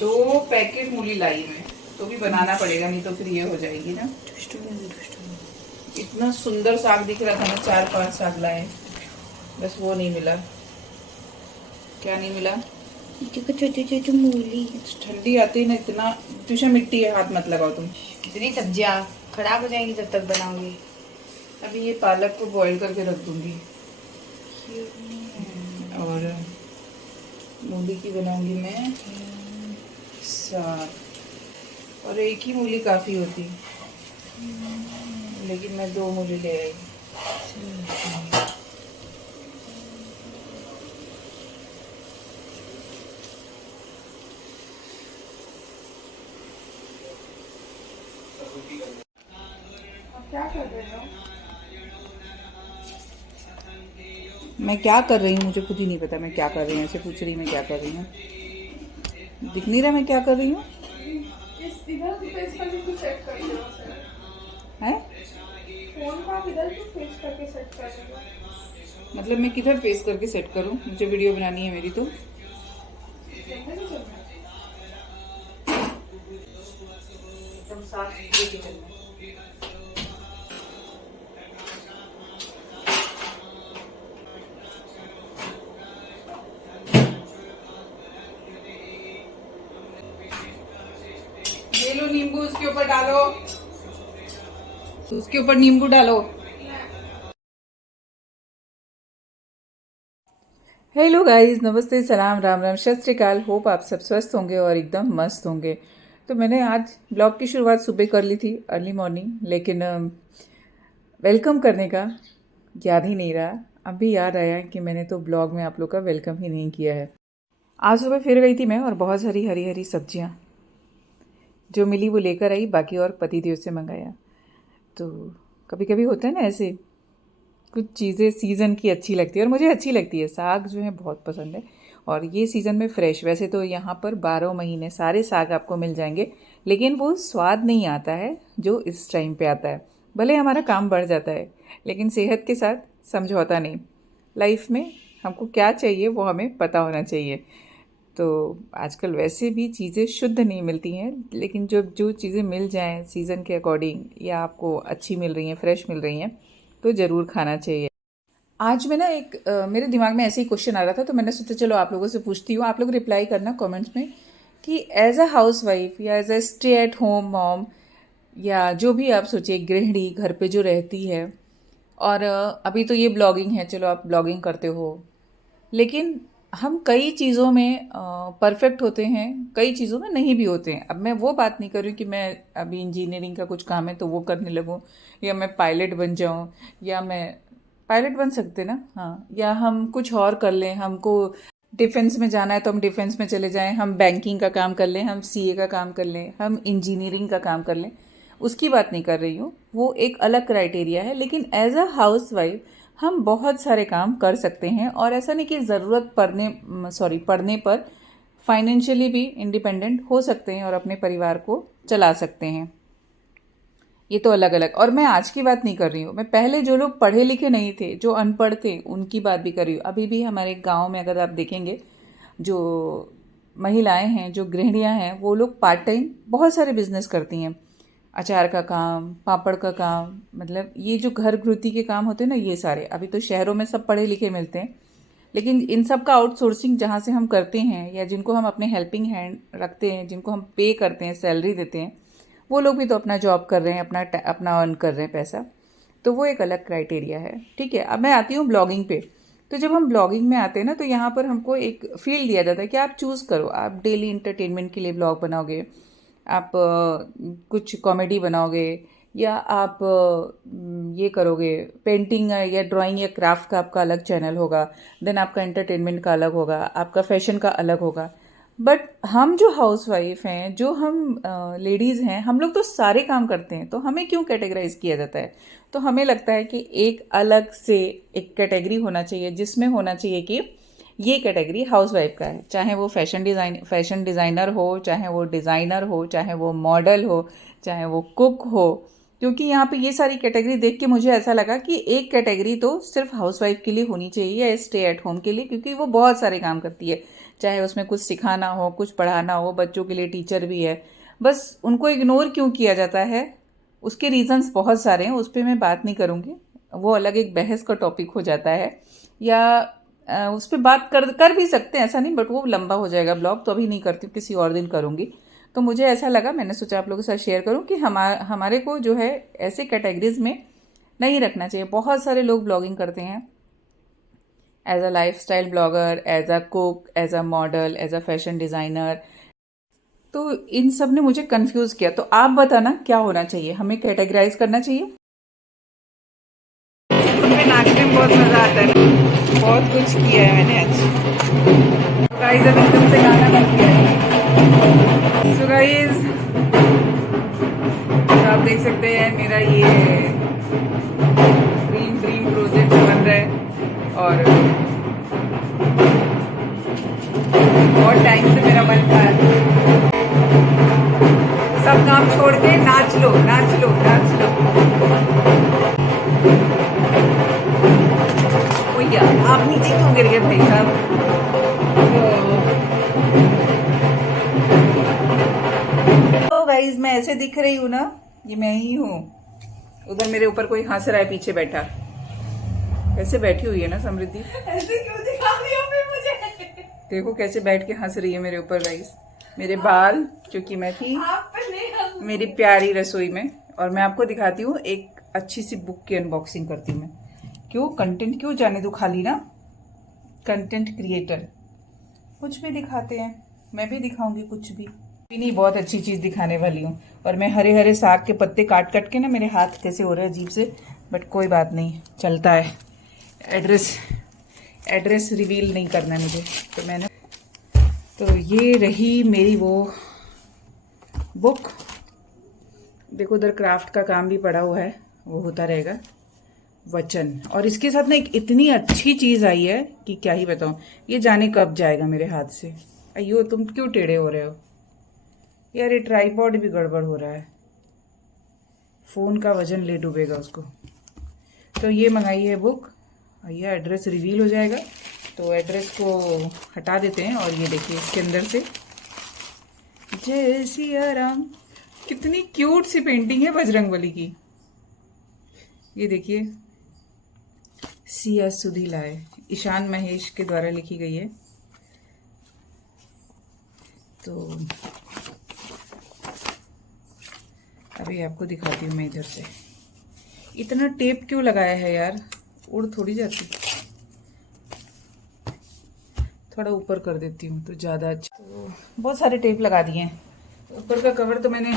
2 packet मूली लाई मैं, तो भी बनाना पड़ेगा, नहीं तो फिर ये हो जाएगी ना। इतना सुंदर साग दिख रहा था ना, 4-5 साग लाए, बस वो नहीं मिला। क्या नहीं मिला? छोटे मूली। ठंडी आती है ना, इतना ट्यूशन मिट्टी है, हाथ मत लगाओ तुम। कितनी सब्जियां खराब हो जाएंगी जब तक बनाओगे। अभी ये पालक को बॉईल करके रख दूंगी और मूली की बनाऊंगी मैं साग। और एक ही मूली काफ़ी होती, लेकिन मैं 2 मूली ले आई। क्या कर रहे हो? मैं क्या कर रही हूँ मुझे खुद ही नहीं पता मैं क्या कर रही हूँ। ऐसे पूछ रही मैं क्या कर रही हूँ, दिख नहीं रहा मैं क्या कर रही हूँ? है फोन को आप इधर क्यों फेस करके सेट कर रहे हो? मतलब मैं किधर फेस करके सेट करूँ? मुझे वीडियो बनानी है मेरी, तो एकदम साफ सुथरे किचन में। ये लो नींबू, उसके ऊपर डालो, उसके ऊपर नींबू डालो। हेलो गाइस, नमस्ते, सलाम, राम राम, सत श्री अकाल। होप आप सब स्वस्थ होंगे और एकदम मस्त होंगे। तो मैंने आज ब्लॉग की शुरुआत सुबह कर ली थी, अर्ली मॉर्निंग, लेकिन वेलकम करने का याद ही नहीं रहा। अभी याद आया कि मैंने तो ब्लॉग में आप लोग का वेलकम ही नहीं किया है। आज सुबह फिर गई थी मैं, और बहुत सारी हरी हरी सब्जियाँ जो मिली वो लेकर आई, बाकी और पतिदेव से मंगाया। तो कभी कभी होता है ना ऐसे, कुछ चीज़ें सीज़न की अच्छी लगती है, और मुझे अच्छी लगती है। साग जो है बहुत पसंद है, और ये सीज़न में फ्रेश। वैसे तो यहाँ पर 12 महीने सारे साग आपको मिल जाएंगे, लेकिन वो स्वाद नहीं आता है जो इस टाइम पे आता है। भले हमारा काम बढ़ जाता है, लेकिन सेहत के साथ समझौता नहीं। लाइफ में हमको क्या चाहिए वो हमें पता होना चाहिए। तो आजकल वैसे भी चीज़ें शुद्ध नहीं मिलती हैं, लेकिन जो जो चीज़ें मिल जाएं सीज़न के अकॉर्डिंग, या आपको अच्छी मिल रही हैं, फ्रेश मिल रही हैं, तो ज़रूर खाना चाहिए। आज मैं ना मेरे दिमाग में ऐसे ही क्वेश्चन आ रहा था, तो मैंने सोचा चलो आप लोगों से पूछती हूँ, आप लोग रिप्लाई करना कमेंट्स में कि एज अ हाउस वाइफ या as a stay at home mom, या जो भी आप सोचिए, गृहिणी घर पे जो रहती है, और अभी तो ये ब्लॉगिंग है, चलो आप ब्लॉगिंग करते हो, लेकिन हम कई चीज़ों में परफेक्ट होते हैं, कई चीज़ों में नहीं भी होते हैं। अब मैं वो बात नहीं कर रही हूँ कि मैं अभी इंजीनियरिंग का कुछ काम है तो वो करने लगूँ, या मैं पायलट बन जाऊँ, या मैं पायलट बन सकते ना, हाँ, या हम कुछ और कर लें। हमको डिफेंस में जाना है तो हम डिफेंस में चले जाएं, हम बैंकिंग का काम कर लें, हम सीए का काम कर लें, हम इंजीनियरिंग का काम कर लें। उसकी बात नहीं कर रही हूँ, वो एक अलग क्राइटेरिया है। लेकिन एज अ हाउस वाइफ हम बहुत सारे काम कर सकते हैं, और ऐसा नहीं कि ज़रूरत पड़ने पर फाइनेंशियली भी इंडिपेंडेंट हो सकते हैं और अपने परिवार को चला सकते हैं। ये तो अलग अलग। और मैं आज की बात नहीं कर रही हूँ, मैं पहले जो लोग पढ़े लिखे नहीं थे, जो अनपढ़ थे, उनकी बात भी कर रही हूँ। अभी भी हमारे गांव में अगर आप देखेंगे, जो महिलाएं हैं, जो गृहिणियां हैं, वो लोग पार्ट टाइम बहुत सारे बिजनेस करती हैं। अचार का काम, पापड़ का काम, मतलब ये जो घर गृहस्थी के काम होते हैं ना, ये सारे अभी तो शहरों में सब पढ़े लिखे मिलते हैं, लेकिन इन सब का आउटसोर्सिंग जहाँ से हम करते हैं, या जिनको हम अपने हेल्पिंग हैंड रखते हैं, जिनको हम पे करते हैं, सैलरी देते हैं, वो लोग भी तो अपना जॉब कर रहे हैं, अपना अर्न कर रहे हैं पैसा। तो वो एक अलग क्राइटेरिया है, ठीक है। अब मैं आती हूँ ब्लॉगिंग पे। तो जब हम ब्लॉगिंग में आते हैं ना, तो यहाँ पर हमको एक फील्ड दिया जाता है कि आप चूज़ करो, आप डेली इंटरटेनमेंट के लिए ब्लॉग बनाओगे, आप कुछ कॉमेडी बनाओगे, या आप ये करोगे, पेंटिंग या ड्राइंग या क्राफ्ट का आपका अलग चैनल होगा, देन आपका एंटरटेनमेंट का अलग होगा, आपका फैशन का अलग होगा। बट हम जो हाउस वाइफ हैं, जो हम लेडीज़ हैं, हम लोग तो सारे काम करते हैं, तो हमें क्यों कैटेगराइज किया जाता है? तो हमें लगता है कि एक अलग से एक कैटेगरी होना चाहिए, जिसमें होना चाहिए कि ये कैटेगरी हाउस वाइफ का है। चाहे वो फैशन डिज़ाइनर हो, चाहे वो डिज़ाइनर हो, चाहे वो मॉडल हो, चाहे वो कुक हो। क्योंकि यहाँ पे ये सारी कैटेगरी देख के मुझे ऐसा लगा कि एक कैटेगरी तो सिर्फ हाउस वाइफ के लिए होनी चाहिए, या स्टे एट होम के लिए, क्योंकि वो बहुत सारे काम करती है। चाहे उसमें कुछ सिखाना हो, कुछ पढ़ाना हो, बच्चों के लिए टीचर भी है, बस उनको इग्नोर क्यों किया जाता है, उसके रीजंस बहुत सारे हैं, उस पर मैं बात नहीं करूँगी, वो अलग एक बहस का टॉपिक हो जाता है, या उस पर बात कर भी सकते हैं, ऐसा नहीं, बट वो लंबा हो जाएगा ब्लॉग, तो अभी नहीं करती हूँ, किसी और दिन करूँगी। तो मुझे ऐसा लगा, मैंने सोचा आप लोगों के साथ शेयर करूँ कि हमारे को जो है ऐसे कैटेगरीज में नहीं रखना चाहिए। बहुत सारे लोग ब्लॉगिंग करते हैं as a lifestyle blogger, as a cook, as a model, as a fashion designer, तो इन सब ने मुझे कंफ्यूज किया। तो आप बताना क्या होना चाहिए, हमें कैटेगराइज करना चाहिए? में नाचने में बहुत मजा आता है, बहुत कुछ किया है मैंने आज। तो गाइस अभी तुमसे गाना बन गया है। तो गाइस आप देख सकते हैं मेरा ये ड्रीम प्रोजेक्ट बन रहा है, और बहुत टाइम से मेरा मन था सब काम छोड़ के नाच लो नाच लो नाच लो। भैया आप नीचे क्यों गिर गए भाई साहब? तो गाइस मैं ऐसे दिख रही हूँ ना, ये मैं ही हूँ। उधर मेरे ऊपर कोई हंस रहा है पीछे बैठा, कैसे बैठी हुई है ना समृद्धि, ऐसे क्यों दिखा रही हो फिर मुझे? देखो कैसे बैठ के हंस रही है मेरे ऊपर गाइस। मेरे बाल, क्योंकि मैं थी आप पे नहीं हंस- मेरी प्यारी रसोई में, और मैं आपको दिखाती हूँ एक अच्छी सी बुक की अनबॉक्सिंग करती हूँ मैं। क्यों कंटेंट क्यों जाने दो खाली ना, कंटेंट क्रिएटर कुछ भी दिखाते हैं, मैं भी दिखाऊंगी कुछ भी नहीं, बहुत अच्छी चीज दिखाने वाली हूँ। और मैं हरे हरे साग के पत्ते काट काट के ना, मेरे हाथ कैसे हो रहे हैं अजीब से, बट कोई बात नहीं, चलता है। एड्रेस रिवील नहीं करना है मुझे, तो मैंने, तो ये रही मेरी वो बुक। देखो उधर क्राफ्ट का काम भी पड़ा हुआ है, वो होता रहेगा, वचन। और इसके साथ ना एक इतनी अच्छी चीज आई है कि क्या ही बताऊं, ये जाने कब जाएगा मेरे हाथ से। अयो तुम क्यों टेढ़े हो रहे हो यार, ये ट्राइपॉड भी गड़बड़ हो रहा है, फोन का वजन ले डूबेगा उसको। तो ये मंगाई है बुक, ये एड्रेस रिवील हो जाएगा, तो एड्रेस को हटा देते हैं। और ये देखिए इसके अंदर से जय सिया राम, कितनी क्यूट सी पेंटिंग है बजरंगबली की। ये देखिए सिया सुधी लाए, ईशान महेश के द्वारा लिखी गई है। तो अभी आपको दिखाती हूँ मैं इधर से। इतना टेप क्यों लगाया है यार, उड़ थोड़ी जाती, थोड़ा ऊपर कर देती हूँ तो ज़्यादा अच्छा। तो बहुत सारे टेप लगा दिए हैं। ऊपर का कवर तो मैंने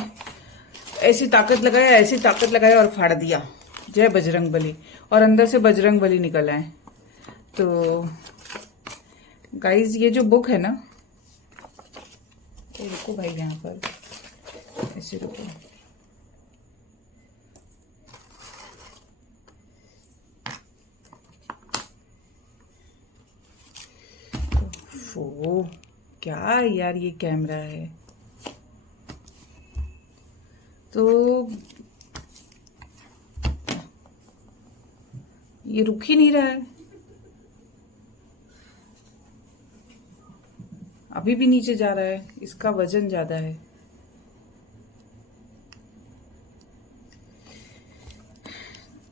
ऐसी ताकत लगाया और फाड़ दिया, जय बजरंगबली, और अंदर से बजरंगबली निकल आए। तो गाइज ये जो बुक है ना, तो रुको भाई यहाँ पर ऐसे रुको, ओ क्या यार ये कैमरा है, तो ये रुक ही नहीं रहा है, अभी भी नीचे जा रहा है, इसका वजन ज्यादा है।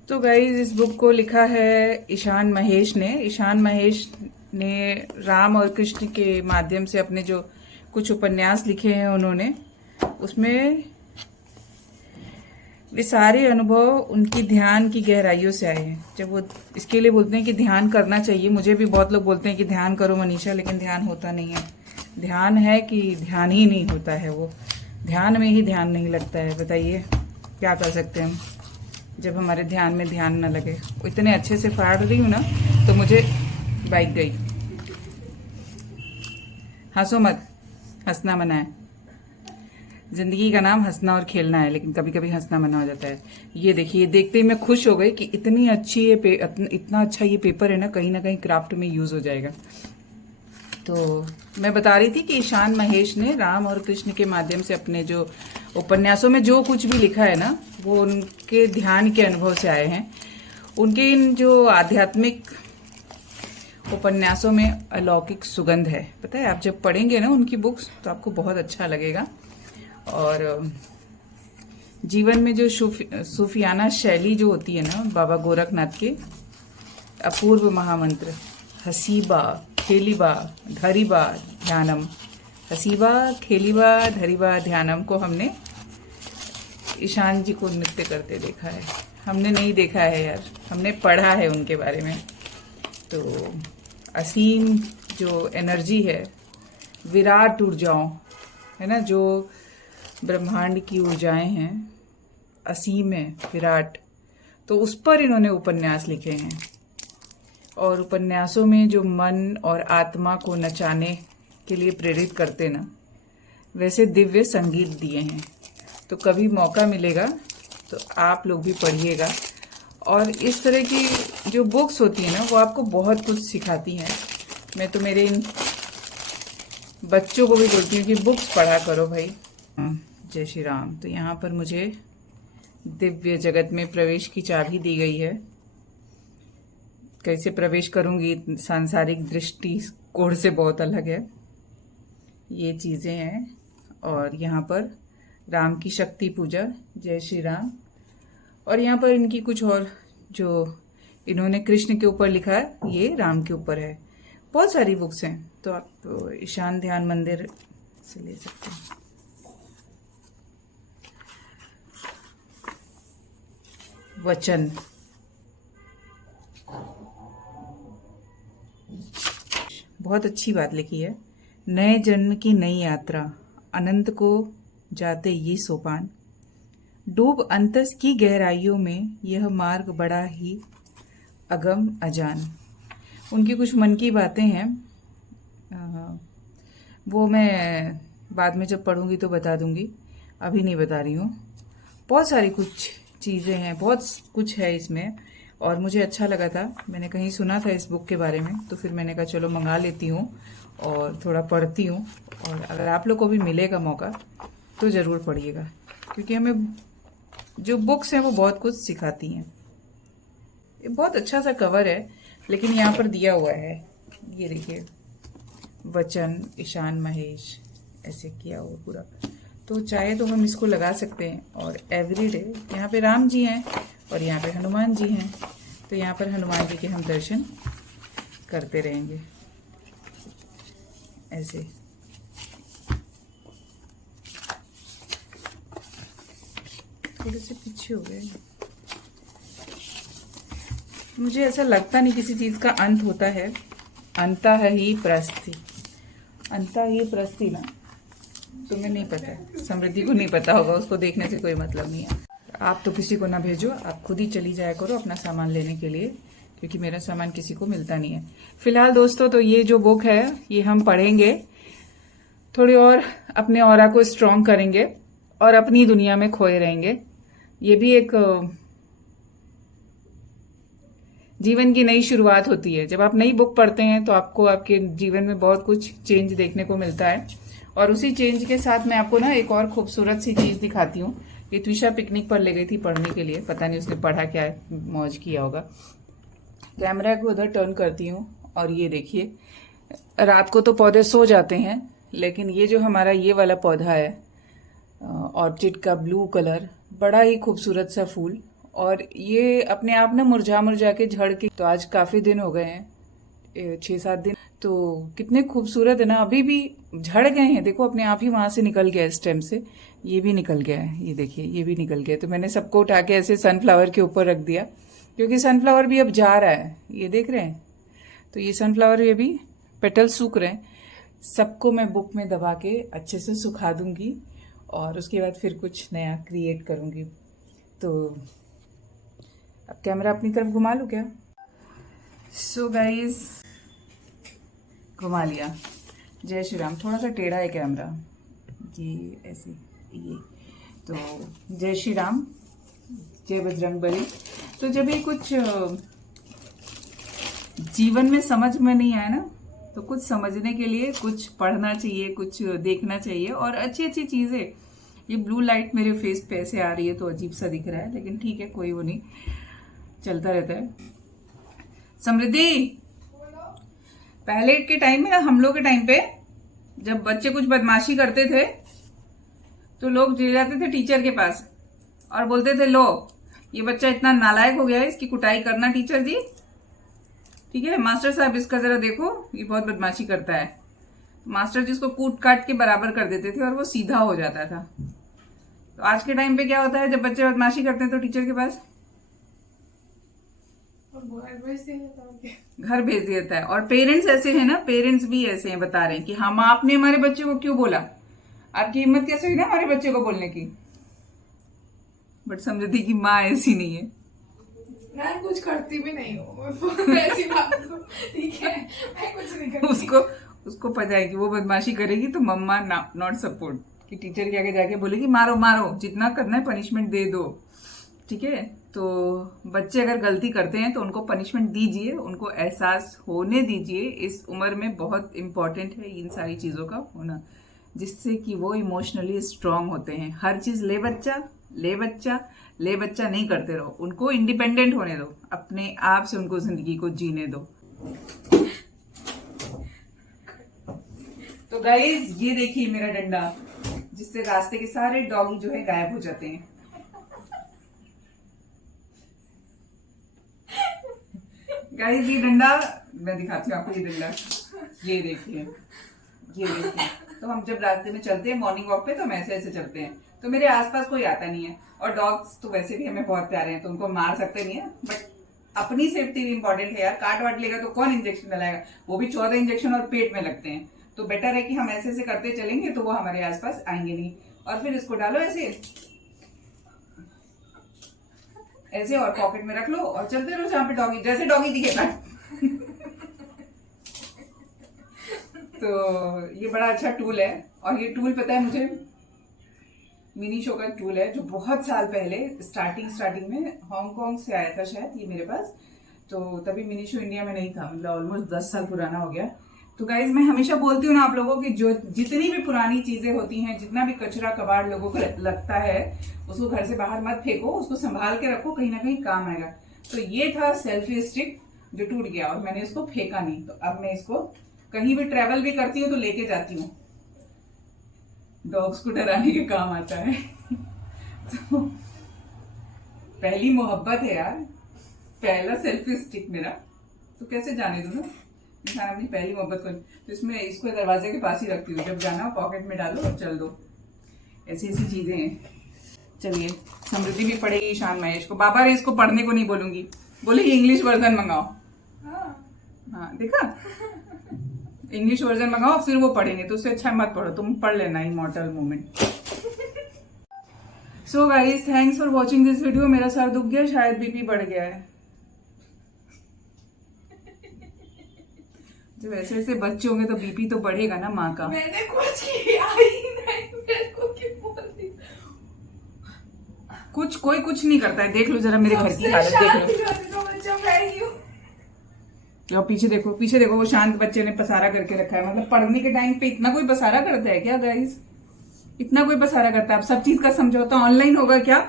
तो गाइज इस बुक को लिखा है ईशान महेश ने। ईशान महेश ने राम और कृष्ण के माध्यम से अपने जो कुछ उपन्यास लिखे हैं उन्होंने, उसमें वे सारे अनुभव उनकी ध्यान की गहराइयों से आए हैं। जब वो इसके लिए बोलते हैं कि ध्यान करना चाहिए, मुझे भी बहुत लोग बोलते हैं कि ध्यान करो मनीषा, लेकिन ध्यान होता नहीं है। ध्यान है कि ध्यान ही नहीं होता है, वो ध्यान में ही ध्यान नहीं लगता है। बताइए क्या कर सकते हैं हम जब हमारे ध्यान में ध्यान न लगे। इतने अच्छे से फाड़ रही हूँ ना, तो मुझे बाइक गई। हंसो मत, हंसना मना है, जिंदगी का नाम हंसना और खेलना है, लेकिन कभी कभी हंसना मना हो जाता है। ये देखिए, देखते ही मैं खुश हो गई कि इतनी अच्छी ये इतना अच्छा ये पेपर है ना कहीं क्राफ्ट में यूज हो जाएगा। तो मैं बता रही थी कि ईशान महेश ने राम और कृष्ण के माध्यम से अपने जो उपन्यासों में जो कुछ भी लिखा है ना, वो उनके ध्यान के अनुभव से आए हैं। उनके इन जो आध्यात्मिक उपन्यासों में अलौकिक सुगंध है। पता है, आप जब पढ़ेंगे ना उनकी बुक्स तो आपको बहुत अच्छा लगेगा। और जीवन में जो सूफियाना शैली जो होती है ना, बाबा गोरखनाथ के अपूर्व महामंत्र हसीबा खेलीबा धरीबा ध्यानम, हसीबा खेलीबा धरीबा ध्यानम को हमने ईशान जी को नृत्य करते देखा है। हमने नहीं देखा है यार, हमने पढ़ा है उनके बारे में। तो असीम जो एनर्जी है, विराट ऊर्जाओं है ना, जो ब्रह्मांड की ऊर्जाएं हैं, असीम है, विराट। तो उस पर इन्होंने उपन्यास लिखे हैं। और उपन्यासों में जो मन और आत्मा को नचाने के लिए प्रेरित करते ना, वैसे दिव्य संगीत दिए हैं। तो कभी मौका मिलेगा तो आप लोग भी पढ़िएगा। और इस तरह की जो बुक्स होती हैं ना, वो आपको बहुत कुछ सिखाती हैं। मैं तो मेरे इन बच्चों को भी बोलती हूँ कि बुक्स पढ़ा करो भाई। जय श्री राम। तो यहाँ पर मुझे दिव्य जगत में प्रवेश की चाबी दी गई है। कैसे प्रवेश करूंगी, सांसारिक दृष्टि कोण से बहुत अलग है। ये चीजें हैं। और यहाँ पर राम की शक्ति पूजा, जय श्री राम। और यहाँ पर इनकी कुछ और जो इन्होंने कृष्ण के ऊपर लिखा है, ये राम के ऊपर है। बहुत सारी बुक्स हैं, तो आप ईशान ध्यान मंदिर से ले सकते हैं। वचन, बहुत अच्छी बात लिखी है। नए जन्म की नई यात्रा, अनंत को जाते ये सोपान, डूब अंतस की गहराइयों में यह मार्ग बड़ा ही अगम अजान। उनकी कुछ मन की बातें हैं, वो मैं बाद में जब पढ़ूंगी तो बता दूंगी, अभी नहीं बता रही हूँ। बहुत सारी कुछ चीज़ें हैं, बहुत कुछ है इसमें। और मुझे अच्छा लगा था, मैंने कहीं सुना था इस बुक के बारे में, तो फिर मैंने कहा चलो मंगा लेती हूँ और थोड़ा पढ़ती हूँ। और अगर आप लोग को भी मिलेगा मौका तो ज़रूर पढ़िएगा, क्योंकि हमें जो बुक्स हैं वो बहुत कुछ सिखाती हैं। ये बहुत अच्छा सा कवर है, लेकिन यहाँ पर दिया हुआ है, ये देखिए, वचन ईशान महेश, ऐसे किया हुआ पूरा। तो चाहे तो हम इसको लगा सकते हैं। और एवरीडे यहाँ पे राम जी हैं और यहाँ पे हनुमान जी हैं, तो यहाँ पर हनुमान जी के हम दर्शन करते रहेंगे ऐसे। थोड़े से पीछे हो गए। मुझे ऐसा लगता नहीं किसी चीज का अंत होता है। अंता है ही प्रस्थि, अंता ही प्रस्थि ना, तुम्हें नहीं पता, समृद्धि को नहीं पता होगा, उसको देखने से कोई मतलब नहीं है। आप तो किसी को ना भेजो, आप खुद ही चली जाया करो अपना सामान लेने के लिए, क्योंकि मेरा सामान किसी को मिलता नहीं है। फिलहाल दोस्तों, तो ये जो बुक है ये हम पढ़ेंगे, थोड़ी और अपने ऑरा को स्ट्रॉन्ग करेंगे और अपनी दुनिया में खोए रहेंगे। ये भी एक जीवन की नई शुरुआत होती है। जब आप नई बुक पढ़ते हैं तो आपको आपके जीवन में बहुत कुछ चेंज देखने को मिलता है। और उसी चेंज के साथ मैं आपको ना एक और खूबसूरत सी चीज दिखाती हूँ। ये त्विषा पिकनिक पर ले गई थी पढ़ने के लिए, पता नहीं उसने पढ़ा क्या है, मौज किया होगा। कैमरा को उधर टर्न करती हूँ और ये देखिए, रात को तो पौधे सो जाते हैं, लेकिन ये जो हमारा ये वाला पौधा है ऑर्चिड का ब्लू कलर, बड़ा ही खूबसूरत सा फूल, और ये अपने आप ना मुरझा मुरझा के झड़ के, तो आज काफी दिन हो गए हैं, 6-7 दिन, तो कितने खूबसूरत है ना। अभी भी झड़ गए हैं, देखो अपने आप ही वहां से निकल गया स्टेम से, ये भी निकल गया है, ये देखिए ये भी निकल गया। तो मैंने सबको उठा के ऐसे सनफ्लावर के ऊपर रख दिया, क्योंकि सनफ्लावर भी अब जा रहा है, ये देख रहे हैं। तो ये सनफ्लावर ये भी पेटल सूख रहे हैं। सबको मैं बुक में दबा के अच्छे से सुखा दूंगी और उसके बाद फिर कुछ नया क्रिएट करूंगी। तो अब कैमरा अपनी तरफ घुमा लूं क्या? सो गाइस, घुमा लिया। जय श्री राम। थोड़ा सा टेढ़ा है कैमरा, ये ऐसे, ये तो जय श्री राम, जय बजरंगबली। तो जब ये कुछ जीवन में समझ में नहीं आया ना, तो कुछ समझने के लिए कुछ पढ़ना चाहिए, कुछ देखना चाहिए, और अच्छी अच्छी चीजें। ये ब्लू लाइट मेरे फेस पे ऐसे आ रही है तो अजीब सा दिख रहा है, लेकिन ठीक है, कोई वो नहीं, चलता रहता है। समृद्धि, पहले के टाइम में ना, हम लोग के टाइम पे जब बच्चे कुछ बदमाशी करते थे तो लोग ले जाते थे टीचर के पास और बोलते थे, लो ये बच्चा इतना नालायक हो गया है, इसकी कुटाई करना टीचर जी, ठीक है मास्टर साहब इसका जरा देखो, ये बहुत बदमाशी करता है। मास्टर जी इसको कूट काट के बराबर कर देते थे और वो सीधा हो जाता था। तो आज के टाइम पे क्या होता है, जब बच्चे बदमाशी करते हैं तो टीचर के पास घर भेज दिया जाता है। और पेरेंट्स ऐसे हैं ना, पेरेंट्स भी ऐसे हैं, बता रहे हैं कि हम आपने हमारे बच्चे को क्यों बोला, आपकी हिम्मत कैसे हुई ना हमारे बच्चे को बोलने की। बट समझती कि माँ ऐसी नहीं है, मैं कुछ करती भी नहीं हूँ ऐसी बात तो ठीक है, मैं कुछ नहीं करती। उसको पता है कि वो बदमाशी करेगी तो मम्मा नॉट सपोर्ट, कि टीचर के आगे जाके बोलेगी मारो मारो, जितना करना है पनिशमेंट दे दो, ठीक है। तो बच्चे अगर गलती करते हैं तो उनको पनिशमेंट दीजिए, उनको एहसास होने दीजिए। इस उम्र में बहुत इंपॉर्टेंट है इन सारी चीजों का होना, जिससे कि वो इमोशनली स्ट्रांग होते हैं। हर चीज ले बच्चा ले बच्चा ले बच्चा नहीं करते रहो, उनको इंडिपेंडेंट होने दो, अपने आप से उनको जिंदगी को जीने दो। तो गाइस ये देखिए मेरा डंडा, जिससे रास्ते के सारे डॉगी जो है गायब हो जाते हैं। गाइस ये डंडा मैं दिखाती हूँ आपको, ये डंडा ये देखिए, ये देखिए। तो हम जब रास्ते में चलते हैं मॉर्निंग वॉक पे तो हम ऐसे ऐसे चलते हैं, तो मेरे आसपास कोई आता नहीं है। और डॉग्स तो वैसे भी हमें बहुत प्यारे हैं तो उनको मार सकते नहीं है, बट अपनी सेफ्टी भी इंपॉर्टेंट है यार। काट वाट लेगा तो कौन इंजेक्शन लगाएगा, वो भी 14 इंजेक्शन और पेट में लगते हैं। तो बेटर है कि हम ऐसे ऐसे करते चलेंगे तो वो हमारे आसपास आएंगे नहीं। और फिर इसको डालो ऐसे ऐसे और पॉकेट में रख लो और चलते रहो जहां पे डॉगी, जैसे डॉगी दिखेगा। तो ये बड़ा अच्छा टूल है। और ये टूल पता है मुझे, मिनी शो का टूल है जो बहुत साल पहले स्टार्टिंग में हांगकांग से आया था शायद ये मेरे पास। तो तभी मिनी शो इंडिया में नहीं था, मतलब ऑलमोस्ट 10 साल पुराना हो गया। तो गाइज मैं हमेशा बोलती हूँ ना आप लोगों की, जो जितनी भी पुरानी चीजें होती हैं, जितना भी कचरा कबाड़ लोगों को लगता है, उसको घर से बाहर मत फेंको, उसको संभाल के रखो, कहीं ना कहीं काम आएगा। तो ये था सेल्फी स्टिक जो टूट गया और मैंने इसको फेंका नहीं। तो अब मैं इसको कहीं भी ट्रेवल भी करती हूँ तो लेके जाती हूँ, डॉग्स को डराने के काम आता है। तो पहली मोहब्बत है यार, पहला सेल्फी स्टिक मेरा, तो कैसे जाने दूं ना इंसान अपनी पहली मोहब्बत को। तो इसमें इसको दरवाजे के पास ही रखती हूँ, जब जाना हो पॉकेट में डालो और चल दो। ऐसी ऐसी चीजें हैं। चलिए समृद्धि भी पढ़ेगी ईशान महेश को। बाबा रे इसको पढ़ने को नहीं बोलूंगी, बोलेगी इंग्लिश वर्जन मंगाओ। हाँ देखा, इंग्लिश वर्जन मंगाओ फिर वो पढ़ेंगे, तो उससे अच्छा मत पढ़ो, तुम पढ़ लेना immortal moment. So guys thanks for watching this video. मेरा सर दुख गया, शायद बीपी बढ़ गया है। जब ऐसे ऐसे बच्चे होंगे तो बीपी तो बढ़ेगा ना माँ का। मैंने कुछ किया ही नहीं, मेरे को क्यों बोल रही? कोई कुछ नहीं करता है, देख लो जरा मेरे घर की हालत देख लो। बच्चा मैं ही हूँ। तो पीछे देखो वो शांत बच्चे ने पसारा करके रखा है। मतलब पढ़ने के टाइम पे इतना कोई पसारा करता है क्या गाइस? इतना कोई पसारा करता है? अब सब चीज का समझौता ऑनलाइन होगा क्या?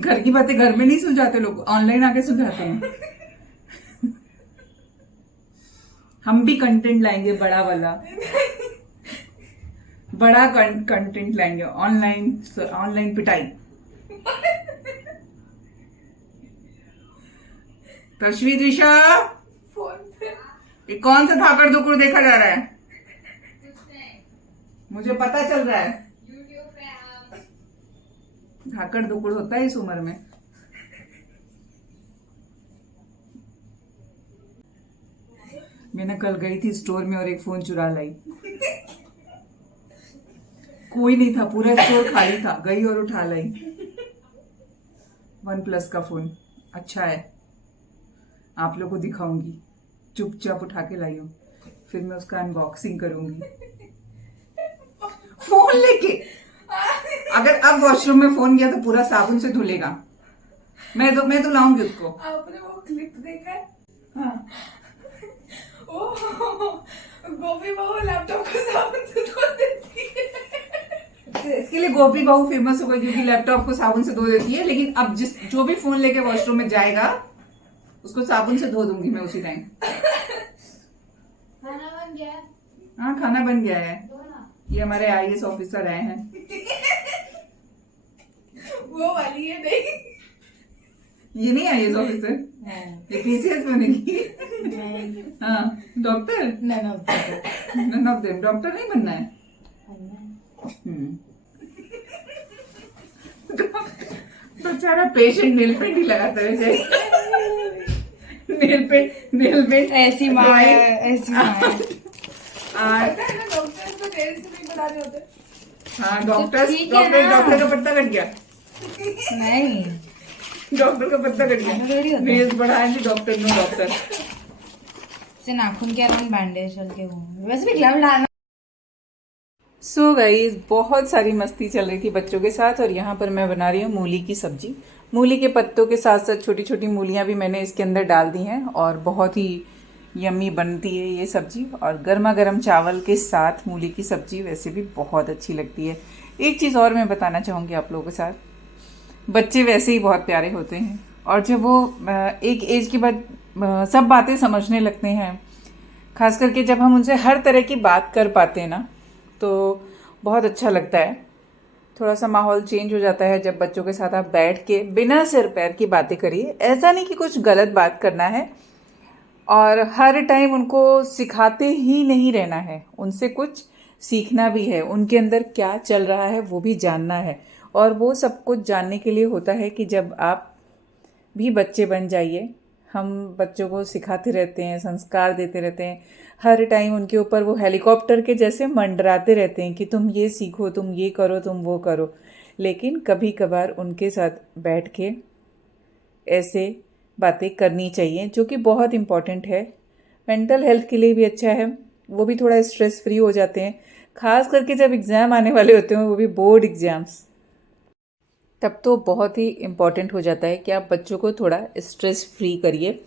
घर की बातें घर में नहीं सुलझाते लोग, ऑनलाइन आके सुलझाते हैं। हम भी कंटेंट लाएंगे बड़ा वाला, बड़ा कंटेंट लाएंगे, ऑनलाइन पिटाई। तश्वी दिशा फोन पे ये कौन सा धाकड़ धुकड़ देखा जा रहा है? मुझे पता चल रहा है धाकड़ धुकड़ होता है इस उम्र में। मैं कल गई थी स्टोर में और एक फोन चुरा लाई। कोई नहीं था, पूरा स्टोर खाली था, गई और उठा लाई। OnePlus का फोन अच्छा है, आप लोगों को दिखाऊंगी। चुपचाप उठा के लाई हूं, फिर मैं उसका अनबॉक्सिंग करूंगी। फोन लेके अगर अब वॉशरूम में फोन गया तो पूरा साबुन से धुलेगा। मैं तो लाऊंगी उसको। आपने वो क्लिप देखा है? हाँ। गोपी बहू लैपटॉप को साबुन से धो देती है। इसके लिए गोपी बहू फेमस हो गई क्योंकि लैपटॉप को साबुन से धो देती है। लेकिन अब जो भी फोन लेके वॉशरूम में जाएगा उसको साबुन से धो दूंगी मैं उसी टाइम। खाना बन गया। हाँ खाना बन गया है। ये हमारे IAS ऑफिसर आए हैं। वो वाली है नहीं। ये नहीं IAS ऑफिसर, ये PCS बनेगी। हाँ doctor, none of them. Doctor नहीं बनना है। बेचारा पेशेंट नेल पेंट ही लगाता है। नेल पेंट ऐसी माँ है, ऐसी माँ है। पता है ना डॉक्टर्स तो तेल से नहीं बना रहे होते। हाँ डॉक्टर ठीक है ना। डॉक्टर का पत्ता कट गया। नहीं, डॉक्टर का पत्ता कट थोड़ी गया। होता है। नेल्स बढ़ाएंगे डॉक्टर नो डॉक्टर। से नाखून के अराउंड बैंडेज चल के घूम। वैसे भी ग्लव डालना। सो गाइस बहुत सारी मस्ती चल रही थी बच्चों के साथ और यहाँ पर मैं बना रही हूँ मूली की सब्जी। मूली के पत्तों के साथ साथ छोटी छोटी मूलियाँ भी मैंने इसके अंदर डाल दी हैं और बहुत ही यम्मी बनती है ये सब्जी। और गर्मा गर्म चावल के साथ मूली की सब्जी वैसे भी बहुत अच्छी लगती है। एक चीज़ और मैं बताना चाहूँगी आप लोगों के साथ, बच्चे वैसे ही बहुत प्यारे होते हैं और जब वो एक एज के बाद सब बातें समझने लगते हैं, खास करके जब हम उनसे हर तरह की बात कर पाते हैं ना, तो बहुत अच्छा लगता है। थोड़ा सा माहौल चेंज हो जाता है जब बच्चों के साथ आप बैठ के बिना सिर पैर की बातें करिए। ऐसा नहीं कि कुछ गलत बात करना है और हर टाइम उनको सिखाते ही नहीं रहना है, उनसे कुछ सीखना भी है। उनके अंदर क्या चल रहा है वो भी जानना है और वो सब कुछ जानने के लिए होता है कि जब आप भी बच्चे बन जाइए। हम बच्चों को सिखाते रहते हैं, संस्कार देते रहते हैं, हर टाइम उनके ऊपर वो हेलीकॉप्टर के जैसे मंडराते रहते हैं कि तुम ये सीखो, तुम ये करो, तुम वो करो। लेकिन कभी कभार उनके साथ बैठ के ऐसे बातें करनी चाहिए जो कि बहुत इम्पॉर्टेंट है। मेंटल हेल्थ के लिए भी अच्छा है, वो भी थोड़ा स्ट्रेस फ्री हो जाते हैं। खास करके जब एग्ज़ाम आने वाले होते हैं, वो भी बोर्ड एग्ज़ाम्स, तब तो बहुत ही इम्पॉर्टेंट हो जाता है कि आप बच्चों को थोड़ा स्ट्रेस फ्री करिए।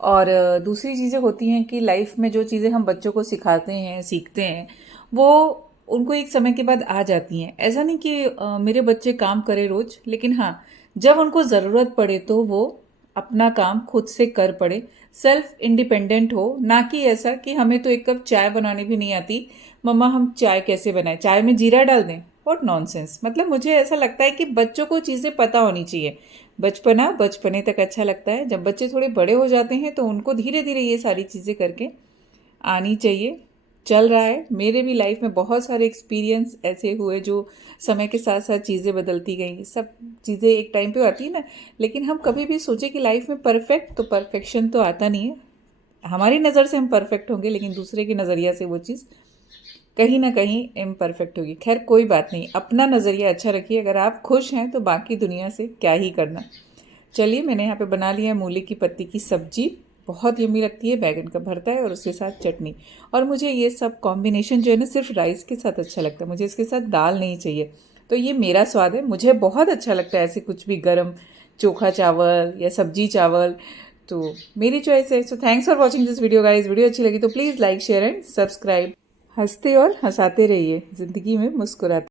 और दूसरी चीज़ें होती हैं कि लाइफ में जो चीज़ें हम बच्चों को सिखाते हैं, सीखते हैं, वो उनको एक समय के बाद आ जाती हैं। ऐसा नहीं कि मेरे बच्चे काम करें रोज़, लेकिन हाँ जब उनको ज़रूरत पड़े तो वो अपना काम खुद से कर पड़े, सेल्फ इंडिपेंडेंट हो। ना कि ऐसा कि हमें तो एक कप चाय बनानी भी नहीं आती, मम्मा हम चाय कैसे बनाएं, चाय में जीरा डाल दें। What nonsense. मतलब मुझे ऐसा लगता है कि बच्चों को चीज़ें पता होनी चाहिए। बचपना बचपने तक अच्छा लगता है, जब बच्चे थोड़े बड़े हो जाते हैं तो उनको धीरे धीरे ये सारी चीज़ें करके आनी चाहिए। चल रहा है, मेरे भी लाइफ में बहुत सारे एक्सपीरियंस ऐसे हुए जो समय के साथ साथ चीज़ें बदलती गई। सब चीज़ें एक टाइम पे आती है ना, लेकिन हम कभी भी सोचे कि लाइफ में परफेक्शन तो आता नहीं है। हमारी नज़र से हम परफेक्ट होंगे, लेकिन दूसरे के नज़रिया से वो चीज़ कहीं ना कहीं इम्परफेक्ट होगी। खैर कोई बात नहीं, अपना नज़रिया अच्छा रखिए। अगर आप खुश हैं तो बाकी दुनिया से क्या ही करना। चलिए मैंने यहाँ पे बना लिया है मूली की पत्ती की सब्जी, बहुत यम्मी लगती है। बैगन का भरता है और उसके साथ चटनी। और मुझे ये सब कॉम्बिनेशन जो है ना सिर्फ राइस के साथ अच्छा लगता है, मुझे इसके साथ दाल नहीं चाहिए। तो ये मेरा स्वाद है, मुझे बहुत अच्छा लगता है ऐसे कुछ भी गरम चोखा चावल या सब्जी चावल, तो मेरी चॉइस है। So thanks for watching this video guys. Video अच्छी लगी तो please like share and subscribe. हंसते और हंसाते रहिए, ज़िंदगी में मुस्कुराते।